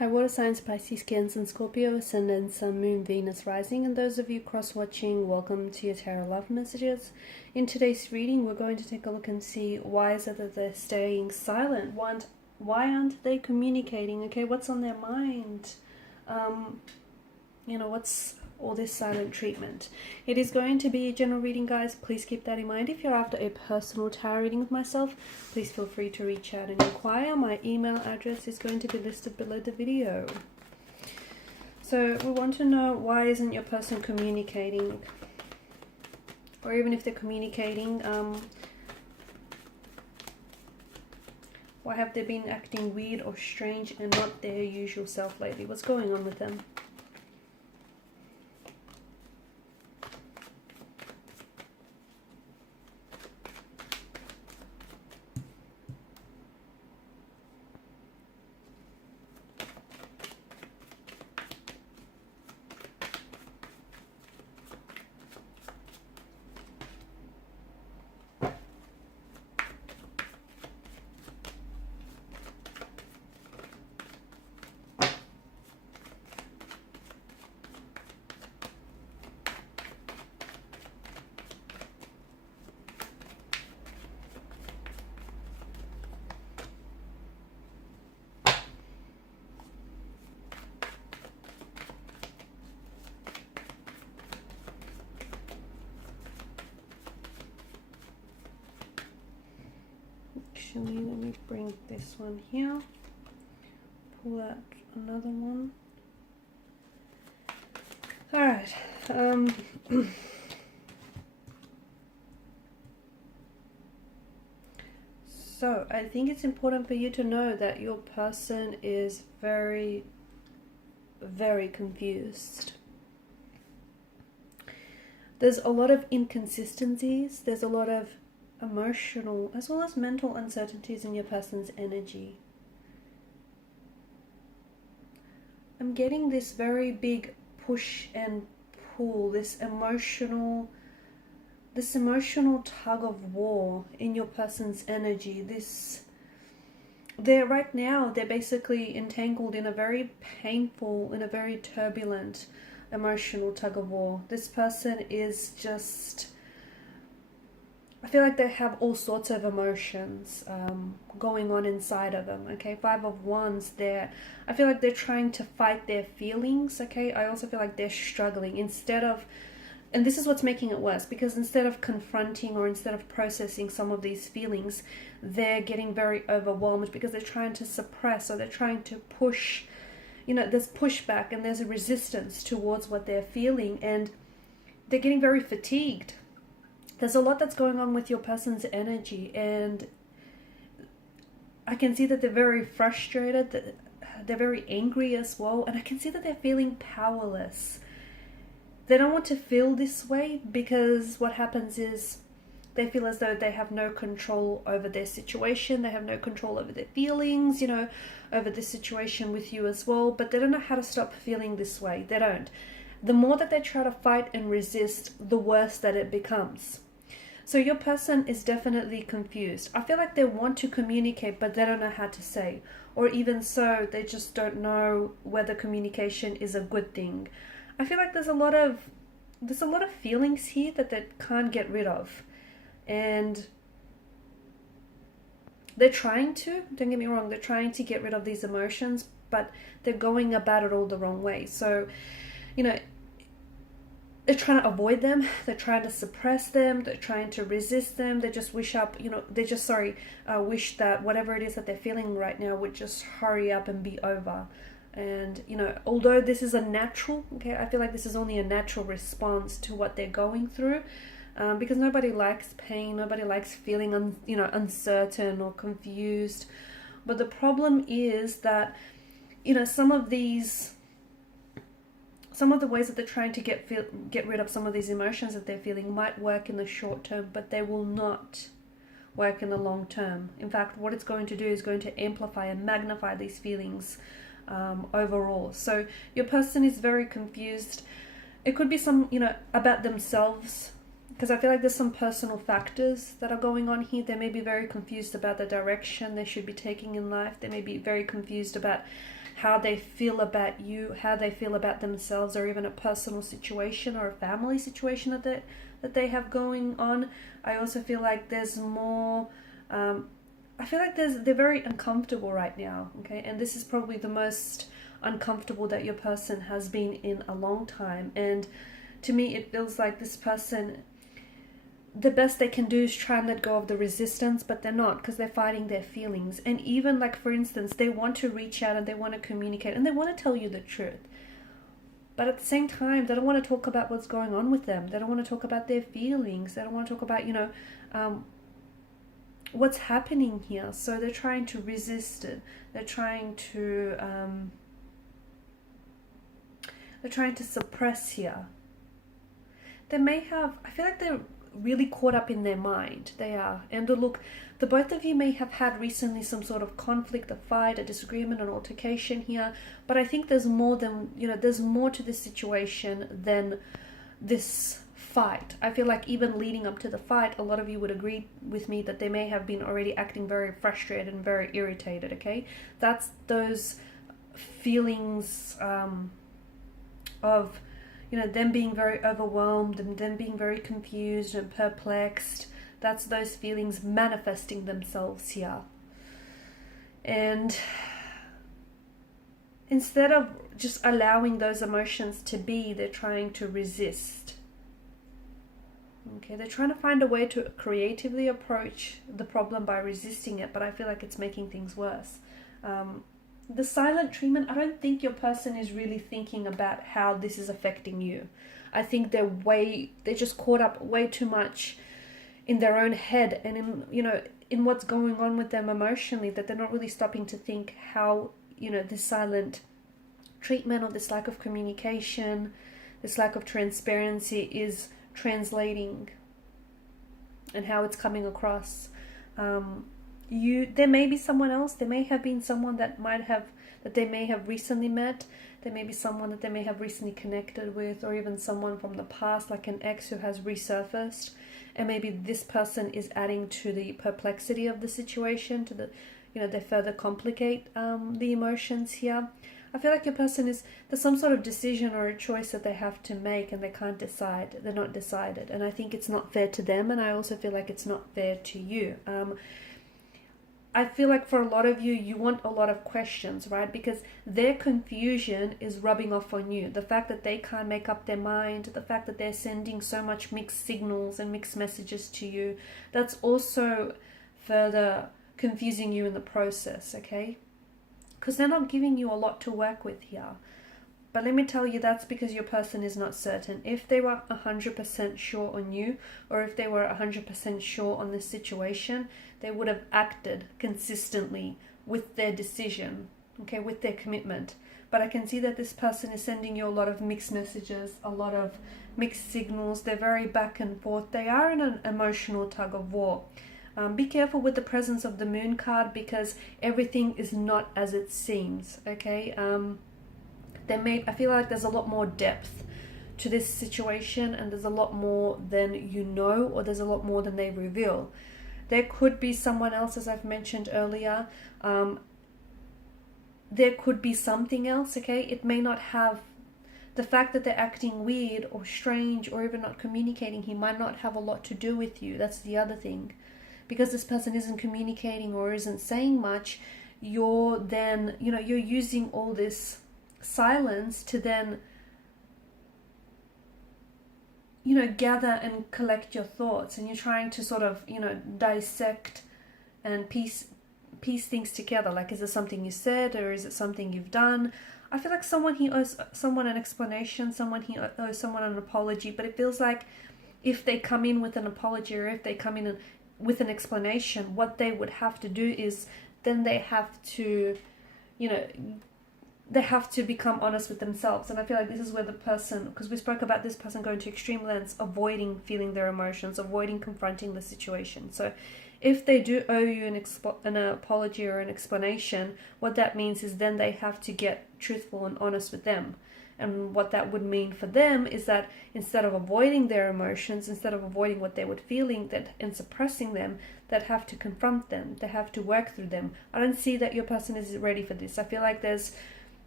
Hi, water signs, Pisces, Cancer, and Scorpio, Ascendant, Sun, Moon, Venus, Rising, and those of you cross-watching, welcome to your Tarot Love Messages. In today's reading, we're going to take a look and see why is it that they're staying silent? Why aren't they communicating? Okay, what's on their mind? What's all this silent treatment? It is going to be a general reading, guys. Please keep that in mind. If you're after a personal tarot reading with myself, please feel free to reach out and inquire. My email address is going to be listed below the video. So we want to know, why isn't your person communicating? Or even if they're communicating, why have they been acting weird or strange and not their usual self lately? What's going on with them? Actually, let me bring this one here, pull out another one. All right. So I think it's important for you to know that your person is very, very confused. There's a lot of inconsistencies. There's a lot of emotional as well as mental uncertainties in your person's energy. I'm getting this very big push and pull, this emotional tug of war in your person's energy. They're basically entangled in a very painful, in a very turbulent emotional tug of war. This person is just, I feel like they have all sorts of emotions going on inside of them, okay? 5 of Wands, I feel like they're trying to fight their feelings, okay? I also feel like they're struggling and this is what's making it worse, because instead of confronting or instead of processing some of these feelings, they're getting very overwhelmed because they're trying to suppress, or they're trying to push, there's pushback and there's a resistance towards what they're feeling, and they're getting very fatigued. There's a lot that's going on with your person's energy, and I can see that they're very frustrated, that they're very angry as well, and I can see that they're feeling powerless. They don't want to feel this way, because what happens is they feel as though they have no control over their situation, they have no control over their feelings, over the situation with you as well, but they don't know how to stop feeling this way. They don't. The more that they try to fight and resist, the worse that it becomes. So your person is definitely confused. I feel like they want to communicate, but they don't know how to say. Or even so, they just don't know whether communication is a good thing. I feel like there's a lot of feelings here that they can't get rid of. And they're trying to, don't get me wrong, they're trying to get rid of these emotions, but they're going about it all the wrong way. So, they're trying to avoid them, they're trying to suppress them, they're trying to resist them, they just wish that whatever it is that they're feeling right now would just hurry up and be over. And, although this is a natural, okay, I feel like this is only a natural response to what they're going through, because nobody likes pain, nobody likes feeling, uncertain or confused. But the problem is that, some of the ways that they're trying to get rid of some of these emotions that they're feeling might work in the short term, but they will not work in the long term. In fact, what it's going to do is going to amplify and magnify these feelings overall. So your person is very confused. It could be some, about themselves, because I feel like there's some personal factors that are going on here. They may be very confused about the direction they should be taking in life. They may be very confused about how they feel about you, how they feel about themselves, or even a personal situation or a family situation that they have going on. I also feel like there's more, I feel like they're very uncomfortable right now, okay? And this is probably the most uncomfortable that your person has been in a long time. And to me, it feels like this person, the best they can do is try and let go of the resistance, but they're not, because they're fighting their feelings. And even like, for instance, they want to reach out and they want to communicate and they want to tell you the truth. But at the same time, they don't want to talk about what's going on with them. They don't want to talk about their feelings. They don't want to talk about, what's happening here. So they're trying to resist it. They're trying to suppress here. They may have, I feel like they're really caught up in their mind. They are. And look, the both of you may have had recently some sort of conflict, a fight, a disagreement, an altercation here. But I think there's more than, there's more to this situation than this fight. I feel like even leading up to the fight, a lot of you would agree with me that they may have been already acting very frustrated and very irritated, okay? That's those feelings of them being very overwhelmed and them being very confused and perplexed. That's those feelings manifesting themselves here. And instead of just allowing those emotions to be, they're trying to resist. Okay, they're trying to find a way to creatively approach the problem by resisting it, but I feel like it's making things worse. The silent treatment, I don't think your person is really thinking about how this is affecting you. I think they're just caught up way too much in their own head and in what's going on with them emotionally, that they're not really stopping to think how, this silent treatment or this lack of communication, this lack of transparency is translating and how it's coming across. There may be someone else. There may have been someone that they may have recently met. There may be someone that they may have recently connected with, or even someone from the past, like an ex who has resurfaced. And maybe this person is adding to the perplexity of the situation, to they further complicate the emotions here. I feel like your person there's some sort of decision or a choice that they have to make and they can't decide. They're not decided. And I think it's not fair to them. And I also feel like it's not fair to you. I feel like for a lot of you, you want a lot of questions, right? Because their confusion is rubbing off on you. The fact that they can't make up their mind, the fact that they're sending so much mixed signals and mixed messages to you, that's also further confusing you in the process, okay? Because they're not giving you a lot to work with here. But let me tell you, that's because your person is not certain. If they were 100% sure on you, or if they were 100% sure on this situation, they would have acted consistently with their decision, okay, with their commitment. But I can see that this person is sending you a lot of mixed messages, a lot of mixed signals. They're very back and forth. They are in an emotional tug of war. Be careful with the presence of the moon card, because everything is not as it seems, okay? I feel like there's a lot more depth to this situation, and there's a lot more than you know, or there's a lot more than they reveal. There could be someone else, as I've mentioned earlier. There could be something else, okay? It may not have the fact that they're acting weird or strange or even not communicating. He might not have a lot to do with you. That's the other thing. Because this person isn't communicating or isn't saying much, you're then, you're using all this silence to then gather and collect your thoughts, and you're trying to sort of dissect and piece things together. Like, is it something you said, or is it something you've done? I feel like someone he owes someone an explanation, someone he owes someone an apology, but it feels like if they come in with an apology, or if they come in with an explanation, what they would have to do is then they have to they have to become honest with themselves. And I feel like this is where the person, because we spoke about this person going to extreme lengths, avoiding feeling their emotions, avoiding confronting the situation. So if they do owe you an apology or an explanation, what that means is then they have to get truthful and honest with them. And what that would mean for them is that instead of avoiding their emotions, instead of avoiding what they were feeling and suppressing them, they'd have to confront them. They have to work through them. I don't see that your person is ready for this. I feel like there's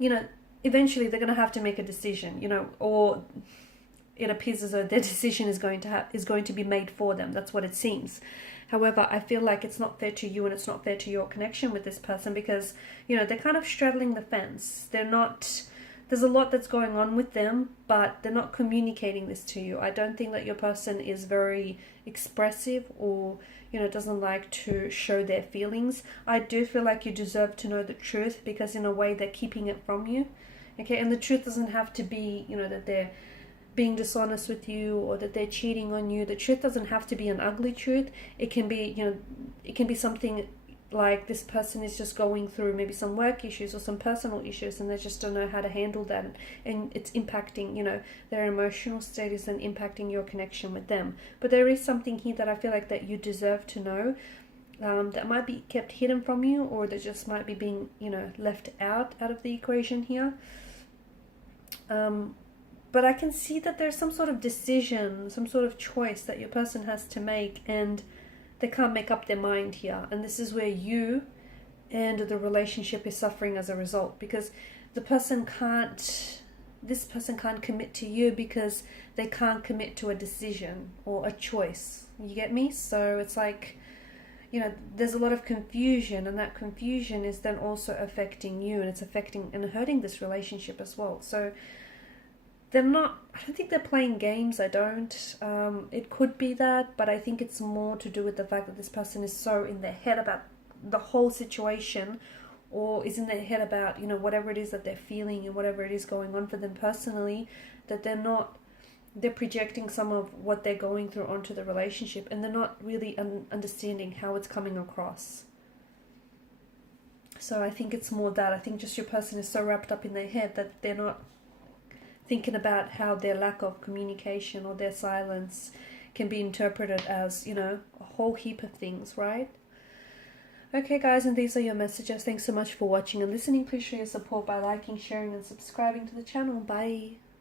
you know, eventually they're going to have to make a decision, you know, or it appears as though their decision is going to be made for them. That's what it seems. However, I feel like it's not fair to you, and it's not fair to your connection with this person, because, you know, they're kind of straddling the fence. They're not, there's a lot that's going on with them, but they're not communicating this to you. I don't think that your person is very expressive, or, you know, doesn't like to show their feelings. I do feel like you deserve to know the truth, because in a way they're keeping it from you. Okay, and the truth doesn't have to be, you know, that they're being dishonest with you, or that they're cheating on you. The truth doesn't have to be an ugly truth. It can be, you know, it can be something like this person is just going through maybe some work issues or some personal issues, and they just don't know how to handle that, and it's impacting, you know, their emotional status and impacting your connection with them. But there is something here that I feel like that you deserve to know, that might be kept hidden from you, or that just might be being, you know, left out of the equation here. But I can see that there's some sort of decision, some sort of choice that your person has to make, and they can't make up their mind here. And this is where you and the relationship is suffering as a result, because this person can't commit to you because they can't commit to a decision or a choice. You get me? So it's like, you know, there's a lot of confusion, and that confusion is then also affecting you, and it's affecting and hurting this relationship as well. So I don't think they're playing games. I don't. It could be that, but I think it's more to do with the fact that this person is so in their head about the whole situation, or is in their head about, you know, whatever it is that they're feeling and whatever it is going on for them personally, that they're projecting some of what they're going through onto the relationship, and they're not really understanding how it's coming across. So I think it's more that. I think just your person is so wrapped up in their head that they're not thinking about how their lack of communication or their silence can be interpreted as, you know, a whole heap of things, right? Okay, guys, and these are your messages. Thanks so much for watching and listening. Please show your support by liking, sharing, and subscribing to the channel. Bye.